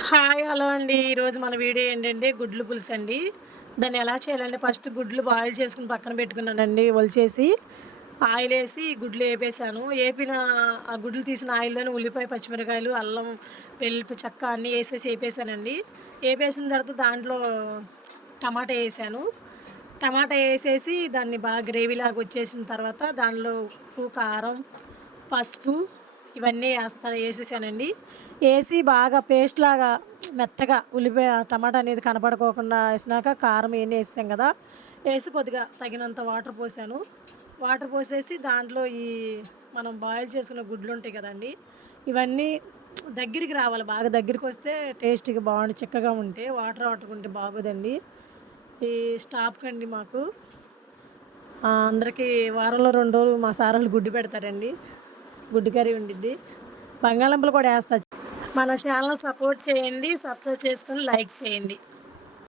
Hi! Hello అండి. ఈరోజు మన వీడియో ఏంటంటే గుడ్లు పులుసు అండి. దాన్ని ఎలా చేయాలంటే ఫస్ట్ గుడ్లు బాయిల్ చేసుకొని పక్కన పెట్టుకున్నానండి ఒలిచేసి. ఆయిలేసి గుడ్లు ఏపేసాను. ఏపిన ఆ గుడ్లు తీసిన ఆయిల్‌లోనే ఉల్లిపాయ, పచ్చిమిరకాయలు, అల్లం, వెల్లుల్లి చెక్క అన్నీ ఏసేసి ఏపేసానండి. ఏపేసిన తర్వాత దాంట్లో టమాటా ఏసాను. టమాటా ఏసేసి దాన్ని బాగా గ్రేవీలాగా వచ్చేసిన తర్వాత దానిలో ఉప్పు, కారం, పసుపు ఇవన్నీ ఏసేసానండి. ఏసి బాగా పేస్ట్‌లాగా మెత్తగా ఉల్లిపాయ, టమాటా అనేది కనపడుకోకుండా ఏసినాక కారం ఇయన్నీ ఏసేసాం గదా! ఏసి కొద్దిగా తగినంత వాటర్ పోసాను. వాటర్ పోసేసి దాంట్లో మనం బాయిల్ చేసుకున్న గుడ్లుంటాయి గదండీ! ఇవన్నీ దగ్గరికి రావాలి. బాగా దగ్గరికొస్తే టేస్ట్‌గా చిక్కగా ఉంటే వాటర్‌గా ఉంటే బాగోదండి. ఈ స్టాఫ్‌కండి మాకు. అందరికీ వారంలో 2 రోజులు మా సారోళ్ళు గుడ్డు పెడతారండి. గుడ్డు కర్రీ ఉండిద్ది. బంగాళదుంపలు కూడా ఏస్తా. మన ఛానల్ సపోర్ట్ చేయండి. సబ్స్క్రైబ్ చేసుకొని లైక్ చేయండి.